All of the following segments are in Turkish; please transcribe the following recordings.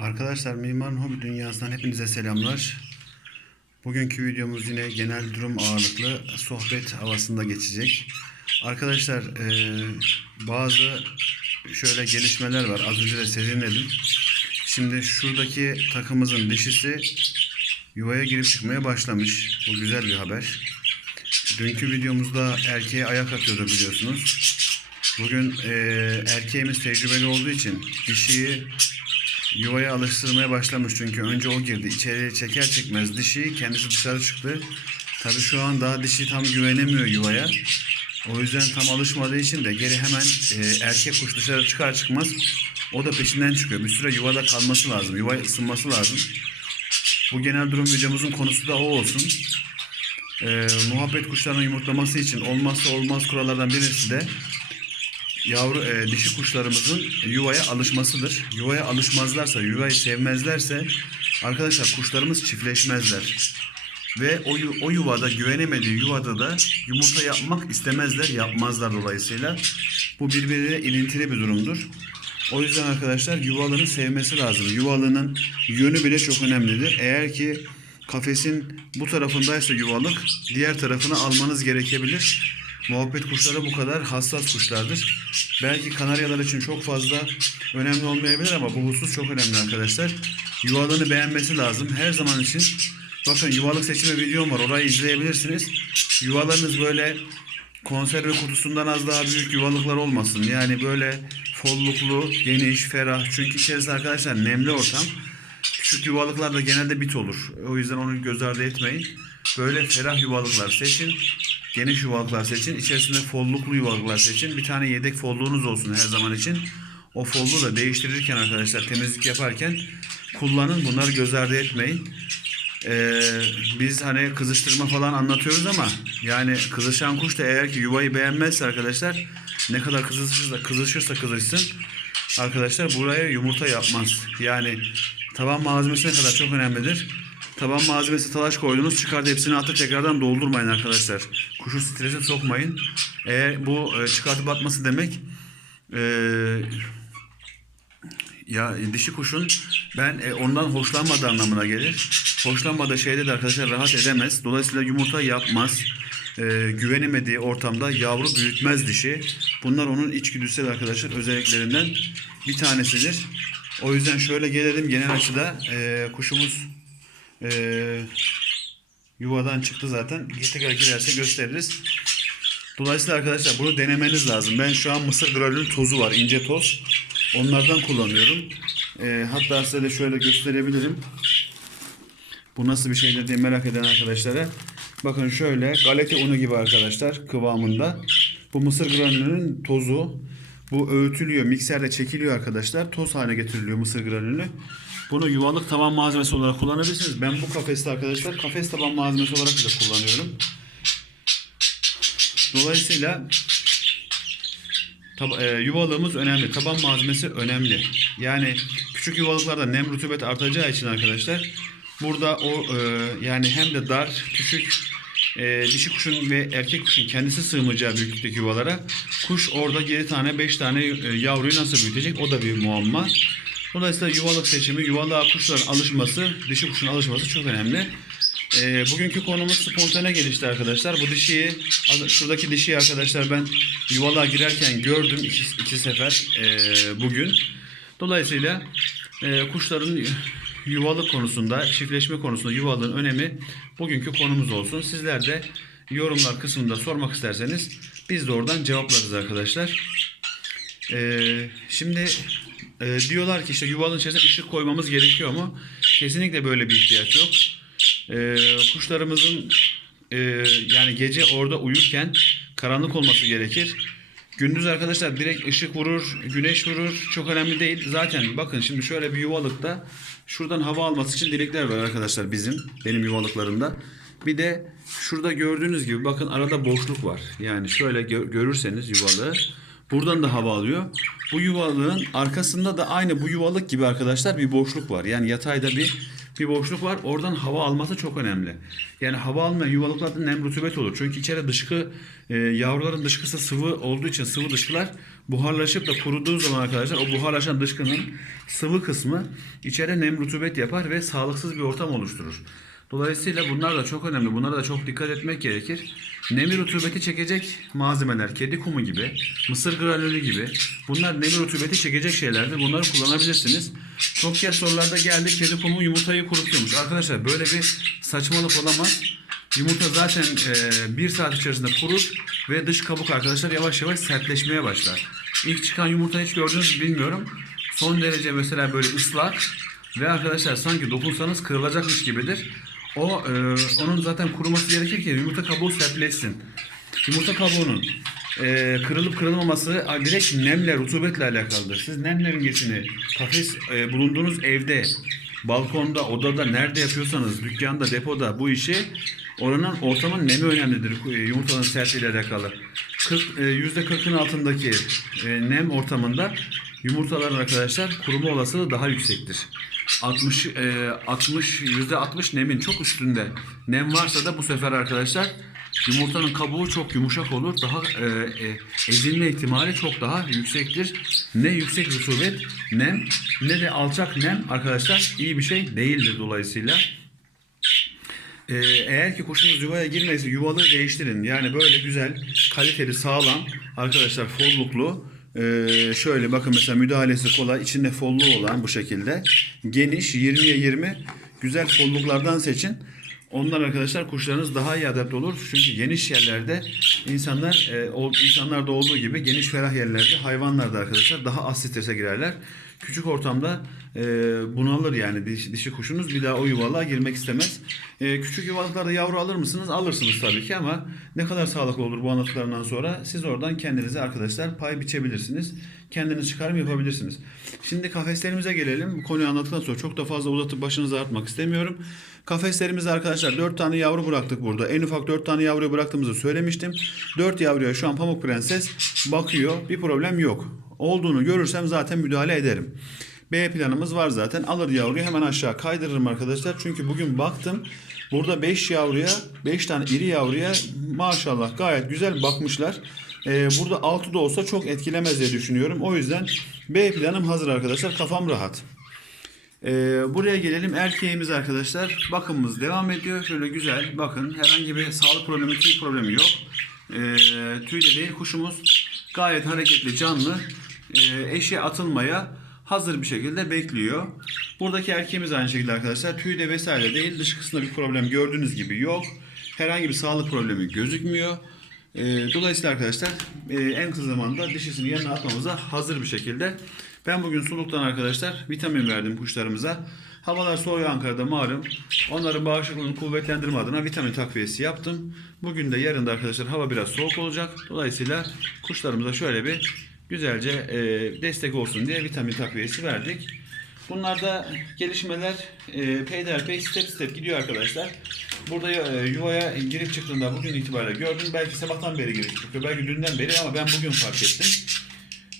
Arkadaşlar Mimarın Hobi Dünyası'ndan hepinize selamlar. Bugünkü videomuz yine genel durum ağırlıklı sohbet havasında geçecek. Arkadaşlar eee, bazı şöyle gelişmeler var. Az önce de sezinledim. Şimdi şuradaki takımızın dişisi yuvaya girip çıkmaya başlamış. Bu güzel bir haber. Dünkü videomuzda erkeğe ayak atıyordu biliyorsunuz. Bugün eee, erkeğimiz tecrübeli olduğu için dişiyi yuvaya alıştırmaya başlamış çünkü önce o girdi. İçeriye çeker çekmez dişi kendisi dışarı çıktı. Tabii şu an daha dişi tam güvenemiyor yuvaya. O yüzden tam alışmadığı için de geri hemen e, erkek kuş dışarı çıkar çıkmaz o da peşinden çıkıyor. Bir süre yuvada kalması lazım. Yuvaya ısınması lazım. Bu genel durum videomuzun konusu da o olsun. E, muhabbet kuşlarının yumurtlaması için olmazsa olmaz kurallardan birisi de yavru e, dişi kuşlarımızın yuvaya alışmasıdır. Yuvaya alışmazlarsa, yuvayı sevmezlerse arkadaşlar kuşlarımız çiftleşmezler. Ve o, o yuvada güvenemediği yuvada da yumurta yapmak istemezler, yapmazlar dolayısıyla. Bu birbiriyle ilintili bir durumdur. O yüzden arkadaşlar yuvalını sevmesi lazım. Yuvalının yönü bile çok önemlidir. Eğer ki kafesin bu tarafındaysa yuvalık diğer tarafını almanız gerekebilir. Muhabbet kuşları bu kadar hassas kuşlardır. Belki kanaryalar için çok fazla önemli olmayabilir ama bu husus çok önemli arkadaşlar. Yuvalığını beğenmesi lazım. Her zaman için bakın yuvalık seçimi videom var. Orayı izleyebilirsiniz. Yuvalarınız böyle konserve kutusundan az daha büyük yuvalıklar olmasın. Yani böyle folluklu, geniş, ferah. Çünkü içerisi arkadaşlar nemli ortam. Küçük yuvalıklar da genelde bit olur. O yüzden onu göz ardı etmeyin. Böyle ferah yuvalıklar seçin. Geniş yuvalıklar seçin. İçerisinde folluklu yuvalıklar seçin. Bir tane yedek folluğunuz olsun her zaman için. O folluğu da değiştirirken arkadaşlar temizlik yaparken kullanın. Bunları göz ardı etmeyin. Ee, biz hani kızıştırma falan anlatıyoruz ama yani kızışan kuş da eğer ki yuvayı beğenmezse arkadaşlar ne kadar kızışırsa kızışırsa kızışsın arkadaşlar buraya yumurta yapmaz. Yani taban malzemesi ne kadar çok önemlidir. Taban malzemesi talaş koydunuz çıkardı hepsini atıp tekrardan doldurmayın arkadaşlar. Kuşu strese sokmayın. Eğer bu e, çıkartıp atması demek e, ya dişi kuşun ben e, ondan hoşlanmadığı anlamına gelir. Hoşlanmadığı şeyde de arkadaşlar rahat edemez. Dolayısıyla yumurta yapmaz. E, güvenemediği ortamda yavru büyütmez dişi. Bunlar onun içgüdüsel arkadaşlar özelliklerinden bir tanesidir. O yüzden şöyle gelelim genel açıda e, kuşumuz e, yuvadan çıktı zaten. Tekrar girerse gösteririz. Dolayısıyla arkadaşlar bunu denemeniz lazım. Ben şu an mısır granülü tozu var, ince toz. Onlardan kullanıyorum. Ee, hatta size de şöyle gösterebilirim. Bu nasıl bir şeydir diye merak eden arkadaşlara. Bakın şöyle galeta unu gibi arkadaşlar kıvamında. Bu mısır granülünün tozu. Bu öğütülüyor, mikserde çekiliyor arkadaşlar. Toz haline getiriliyor mısır granülü. Bunu yuvalık taban malzemesi olarak kullanabilirsiniz. Ben bu kafeste arkadaşlar kafes taban malzemesi olarak da kullanıyorum. Dolayısıyla tab- e, yuvalığımız önemli. Taban malzemesi önemli. Yani küçük yuvalıklarda nem rutubet artacağı için arkadaşlar burada o e, yani hem de dar küçük e, dişi kuşun ve erkek kuşun kendisi sığmayacağı büyüklükteki yuvalara kuş orada 7 tane 5 tane e, yavruyu nasıl büyütecek o da bir muamma. Dolayısıyla yuvalık seçimi, yuvalığa kuşların alışması, dişi kuşun alışması çok önemli. Ee, bugünkü konumuz spontane gelişti arkadaşlar. Bu dişiyi, şuradaki dişiyi arkadaşlar ben yuvalığa girerken gördüm iki, iki sefer ee, bugün. Dolayısıyla ee, kuşların yuvalık konusunda, çiftleşme konusunda yuvalığın önemi bugünkü konumuz olsun. Sizler de yorumlar kısmında sormak isterseniz biz de oradan cevaplarız arkadaşlar. Ee, şimdi e, diyorlar ki işte yuvalığın içerisine ışık koymamız gerekiyor mu? Kesinlikle böyle bir ihtiyaç yok. Ee, kuşlarımızın e, yani gece orada uyurken karanlık olması gerekir. Gündüz arkadaşlar direkt ışık vurur, güneş vurur. Çok önemli değil. Zaten bakın şimdi şöyle bir yuvalıkta şuradan hava alması için direkler var arkadaşlar bizim. Benim yuvalıklarımda. Bir de şurada gördüğünüz gibi bakın arada boşluk var. Yani şöyle gö- görürseniz yuvalığı. Buradan da hava alıyor. Bu yuvalığın arkasında da aynı bu yuvalık gibi arkadaşlar bir boşluk var. Yani yatayda bir bir boşluk var. Oradan hava alması çok önemli. Yani hava almayan yuvalıklarda nem rutubet olur. Çünkü içeri dışkı e, yavruların dışkısı sıvı olduğu için sıvı dışkılar buharlaşıp da kuruduğu zaman arkadaşlar o buharlaşan dışkının sıvı kısmı içeride nem rutubet yapar ve sağlıksız bir ortam oluşturur. Dolayısıyla bunlar da çok önemli. Bunlara da çok dikkat etmek gerekir. Nemi rutubeti çekecek malzemeler, kedi kumu gibi, mısır granülü gibi. Bunlar nemi rutubeti çekecek şeylerdir. Bunları kullanabilirsiniz. Çok kez sorularda geldi kedi kumu yumurtayı kurutuyormuş. Arkadaşlar böyle bir saçmalık olamaz. Yumurta zaten e, bir saat içerisinde kurur ve dış kabuk arkadaşlar yavaş yavaş sertleşmeye başlar. İlk çıkan yumurta hiç gördünüz mü bilmiyorum. Son derece mesela böyle ıslak ve arkadaşlar sanki dokunsanız kırılacakmış gibidir. O e, onun zaten kuruması gerekir ki yumurta kabuğu sertleşsin. Yumurta kabuğunun e, kırılıp kırılmaması direkt nemle, rutubetle alakalıdır. Siz nem dengesini kafes e, bulunduğunuz evde, balkonda, odada, nerede yapıyorsanız, dükkanda, depoda bu işi oranın ortamın nemi önemlidir e, yumurtanın sertliğiyle alakalı. 40, e, %40'ın altındaki e, nem ortamında yumurtaların arkadaşlar kuruma olasılığı daha yüksektir. 60 e, 60 %60 nemin çok üstünde nem varsa da bu sefer arkadaşlar yumurtanın kabuğu çok yumuşak olur. Daha e, e, ezilme ihtimali çok daha yüksektir. Ne yüksek rutubet nem ne de alçak nem arkadaşlar iyi bir şey değildir dolayısıyla. Ee, eğer ki kuşunuz yuvaya girmeyse yuvalığı değiştirin. Yani böyle güzel, kaliteli, sağlam arkadaşlar folluklu ee, şöyle bakın mesela müdahalesi kolay, içinde folluğu olan bu şekilde geniş 20'ye 20 güzel folluklardan seçin. Onlar arkadaşlar kuşlarınız daha iyi adapte olur. Çünkü geniş yerlerde insanlar e, insanlarda olduğu gibi geniş ferah yerlerde hayvanlar da arkadaşlar daha az strese girerler. Küçük ortamda e, bunalır yani dişi, dişi kuşunuz bir daha o yuvalığa girmek istemez. E, küçük yuvalıklarda yavru alır mısınız? Alırsınız tabii ki ama ne kadar sağlıklı olur bu anlattıklarından sonra siz oradan kendinize arkadaşlar pay biçebilirsiniz. Kendiniz çıkarım yapabilirsiniz. Şimdi kafeslerimize gelelim. Bu konuyu anlattıktan sonra çok da fazla uzatıp başınızı artmak istemiyorum. Kafeslerimizde arkadaşlar 4 tane yavru bıraktık burada. En ufak 4 tane yavruyu bıraktığımızı söylemiştim. 4 yavruya şu an Pamuk Prenses bakıyor. Bir problem yok. Olduğunu görürsem zaten müdahale ederim. B planımız var zaten. Alır yavruyu hemen aşağı kaydırırım arkadaşlar. Çünkü bugün baktım. Burada 5 yavruya, 5 tane iri yavruya maşallah gayet güzel bakmışlar. Ee, burada 6 da olsa çok etkilemez diye düşünüyorum. O yüzden B planım hazır arkadaşlar. Kafam rahat. Ee, buraya gelelim erkeğimiz arkadaşlar. Bakımımız devam ediyor. Şöyle güzel bakın herhangi bir sağlık problemi, tüy problemi yok. Ee, tüy de değil kuşumuz. Gayet hareketli, canlı. Ee, eşe atılmaya hazır bir şekilde bekliyor. Buradaki erkeğimiz aynı şekilde arkadaşlar. Tüyde vesaire değil. Dış kısmında bir problem gördüğünüz gibi yok. Herhangi bir sağlık problemi gözükmüyor. Ee, dolayısıyla arkadaşlar e, en kısa zamanda dişisini yanına atmamıza hazır bir şekilde. Ben bugün suluktan arkadaşlar vitamin verdim kuşlarımıza. Havalar soğuyor Ankara'da malum. Onların bağışıklığını kuvvetlendirme adına vitamin takviyesi yaptım. Bugün de yarın da arkadaşlar hava biraz soğuk olacak. Dolayısıyla kuşlarımıza şöyle bir güzelce e, destek olsun diye vitamin takviyesi verdik. Bunlarda gelişmeler e, peyderpey step step gidiyor arkadaşlar. Burada e, yuvaya girip çıktığında bugün itibariyle gördüm. Belki sabahtan beri girip çıkıyor. Belki dünden beri ama ben bugün fark ettim.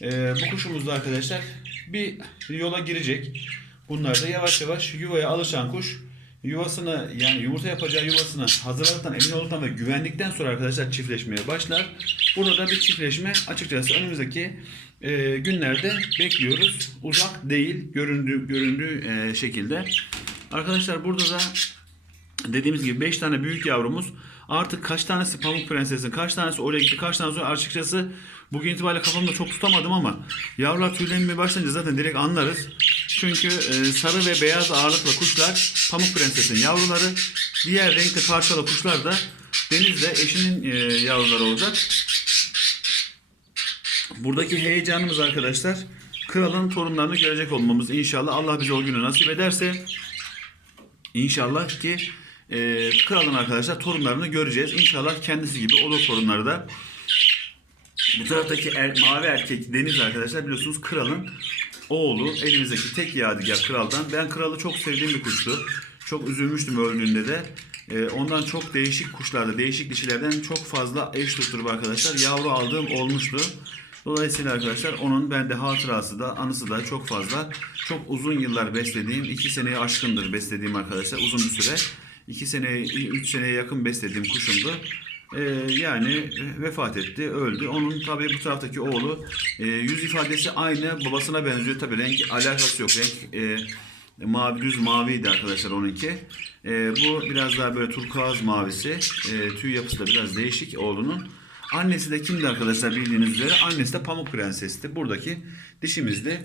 E, bu kuşumuz da arkadaşlar bir yola girecek. Bunlar da yavaş yavaş yuvaya alışan kuş yuvasını yani yumurta yapacağı yuvasını hazırladıktan emin olduktan ve güvendikten sonra arkadaşlar çiftleşmeye başlar. Burada da bir çiftleşme açıkçası önümüzdeki e, günlerde bekliyoruz. Uzak değil göründüğü, göründüğü e, şekilde. Arkadaşlar burada da dediğimiz gibi 5 tane büyük yavrumuz artık kaç tanesi Pamuk Prenses'in, kaç tanesi oraya gitti, kaç tanesi oraya açıkçası bugün itibariyle kafamda çok tutamadım ama yavrular tüylenmeye başlayınca zaten direkt anlarız. Çünkü e, sarı ve beyaz ağırlıklı kuşlar Pamuk Prenses'in yavruları, diğer renkli parçalı kuşlar da denizde eşinin e, yavruları olacak. Buradaki heyecanımız arkadaşlar kralın torunlarını görecek olmamız inşallah Allah bize o günü nasip ederse İnşallah ki e, kralın arkadaşlar torunlarını göreceğiz. İnşallah kendisi gibi olur torunları da. Bu taraftaki er, mavi erkek Deniz arkadaşlar biliyorsunuz kralın oğlu. Elimizdeki tek yadigar kraldan. Ben kralı çok sevdiğim bir kuştu. Çok üzülmüştüm öldüğünde de. E, ondan çok değişik kuşlarda, değişik dişilerden çok fazla eş tutturup arkadaşlar yavru aldığım olmuştu. Dolayısıyla arkadaşlar onun bende hatırası da anısı da çok fazla. Çok uzun yıllar beslediğim, 2 seneyi aşkındır beslediğim arkadaşlar uzun bir süre. 2 seneye, 3 seneye yakın beslediğim kuşumdu. E, yani vefat etti, öldü. Onun tabii bu taraftaki oğlu e, yüz ifadesi aynı babasına benziyor. Tabii renk alakası yok. Renk e, mavi düz maviydi arkadaşlar onunki. E, bu biraz daha böyle turkuaz mavisi. E, tüy yapısı da biraz değişik oğlunun. Annesi de kimdi arkadaşlar bildiğiniz üzere? Annesi de Pamuk Prenses'ti. Buradaki dişimizdi.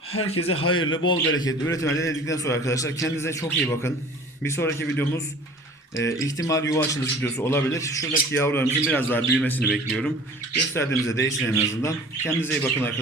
Herkese hayırlı, bol bereketli üretim elde edildikten sonra arkadaşlar kendinize çok iyi bakın. Bir sonraki videomuz e, ihtimal yuva açılış videosu olabilir. Şuradaki yavrularımızın biraz daha büyümesini bekliyorum. Gösterdiğimize değsin en azından. Kendinize iyi bakın arkadaşlar.